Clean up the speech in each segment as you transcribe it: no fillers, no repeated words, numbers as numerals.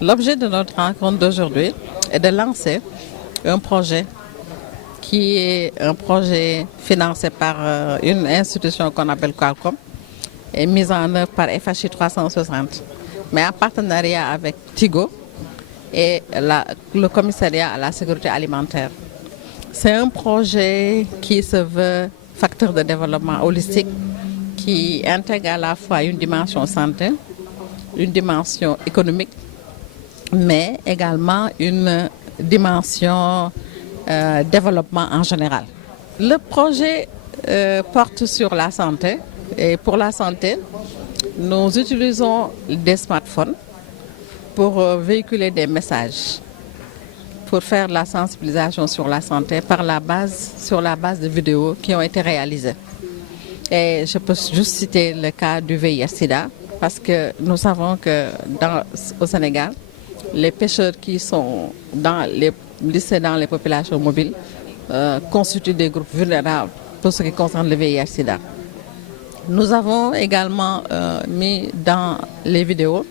L'objet de notre rencontre d'aujourd'hui est de lancer un projet qui est un projet financé par une institution qu'on appelle Qualcomm et mise en œuvre par FHI 360, mais en partenariat avec Tigo et le commissariat à la sécurité alimentaire. C'est un projet qui se veut facteur de développement holistique qui intègre à la fois une dimension santé, une dimension économique, mais également une dimension développement en général. Le projet porte sur la santé et pour la santé, nous utilisons des smartphones pour véhiculer des messages, pour faire de la sensibilisation sur la santé sur la base de vidéos qui ont été réalisées. Et je peux juste citer le cas du VIH-Sida parce que nous savons que au Sénégal, les pêcheurs qui sont listés dans les populations mobiles constituent des groupes vulnérables pour ce qui concerne le VIH-Sida. Nous avons également mis dans les vidéos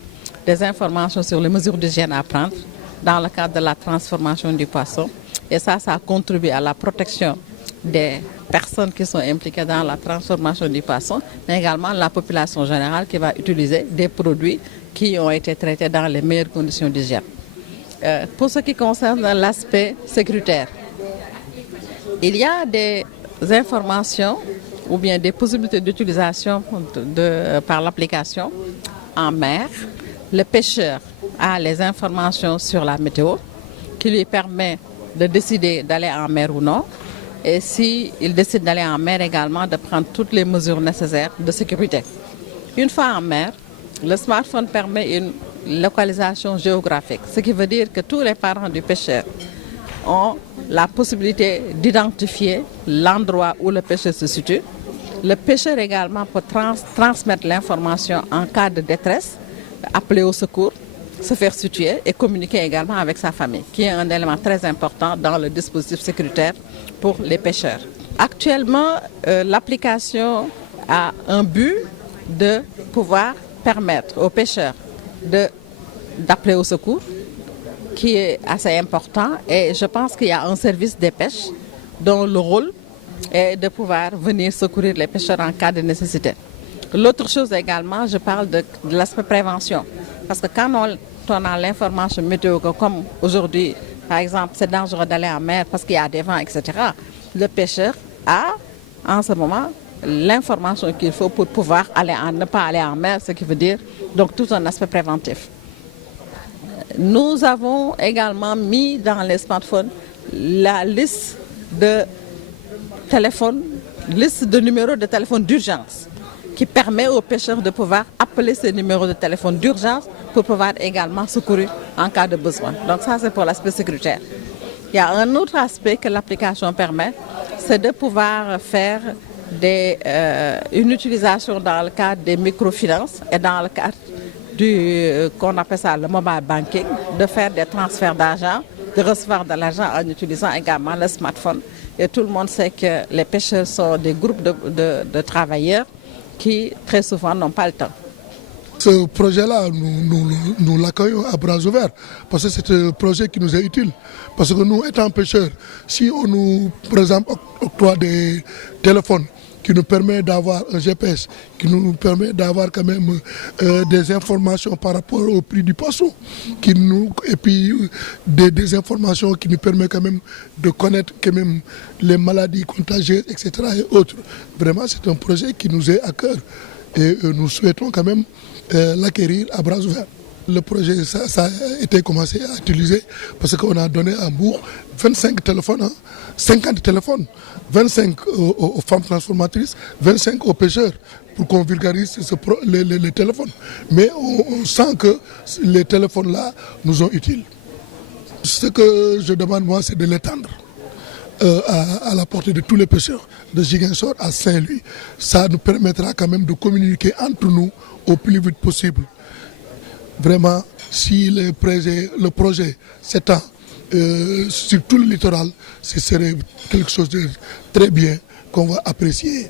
des informations sur les mesures d'hygiène à prendre dans le cadre de la transformation du poisson. Et ça contribue à la protection des personnes qui sont impliquées dans la transformation du poisson, mais également la population générale qui va utiliser des produits qui ont été traités dans les meilleures conditions d'hygiène. Pour ce qui concerne l'aspect sécuritaire, il y a des informations ou bien des possibilités d'utilisation par l'application en mer. Le pêcheur a les informations sur la météo qui lui permet de décider d'aller en mer ou non. Et s'il décide d'aller en mer également, de prendre toutes les mesures nécessaires de sécurité. Une fois en mer, le smartphone permet une localisation géographique, ce qui veut dire que tous les parents du pêcheur ont la possibilité d'identifier l'endroit où le pêcheur se situe. Le pêcheur également peut transmettre l'information en cas de détresse, appeler au secours, se faire situer et communiquer également avec sa famille, qui est un élément très important dans le dispositif sécuritaire pour les pêcheurs. Actuellement, l'application a un but de pouvoir permettre aux pêcheurs d'appeler au secours, qui est assez important, et je pense qu'il y a un service des pêches dont le rôle est de pouvoir venir secourir les pêcheurs en cas de nécessité. L'autre chose également, je parle de l'aspect prévention, parce que quand on a l'information météo, comme aujourd'hui, par exemple, c'est dangereux d'aller en mer parce qu'il y a des vents, etc., le pêcheur a en ce moment l'information qu'il faut pour pouvoir ne pas aller en mer, ce qui veut dire donc tout un aspect préventif. Nous avons également mis dans les smartphones la liste de numéros de téléphone d'urgence qui permet aux pêcheurs de pouvoir appeler ces numéros de téléphone d'urgence pour pouvoir également secourir en cas de besoin. Donc ça, c'est pour l'aspect sécuritaire. Il y a un autre aspect que l'application permet, c'est de pouvoir faire une utilisation dans le cadre des microfinances et dans le cadre qu'on appelle ça le mobile banking, de faire des transferts d'argent, de recevoir de l'argent en utilisant également le smartphone. Et tout le monde sait que les pêcheurs sont des groupes de travailleurs qui très souvent n'ont pas le temps. Ce projet-là, nous l'accueillons à bras ouverts parce que c'est un projet qui nous est utile. Parce que nous, étant pêcheurs, si on nous, par exemple, octroie des téléphones qui nous permet d'avoir un GPS, qui nous permet d'avoir quand même des informations par rapport au prix du poisson, et puis des informations qui nous permettent quand même de connaître quand même les maladies contagieuses, etc. et autres. Vraiment, c'est un projet qui nous est à cœur et nous souhaitons quand même l'acquérir à bras ouverts. Le projet, ça a été commencé à utiliser parce qu'on a donné à Mbour 25 téléphones, 50 téléphones, 25 aux femmes transformatrices, 25 aux pêcheurs pour qu'on vulgarise les téléphones. Mais on sent que les téléphones-là nous sont utiles. Ce que je demande, moi, c'est de l'étendre à la portée de tous les pêcheurs, de Ziguinchor à Saint-Louis. Ça nous permettra quand même de communiquer entre nous au plus vite possible. Vraiment, si le projet s'étend sur tout le littoral, ce serait quelque chose de très bien qu'on va apprécier.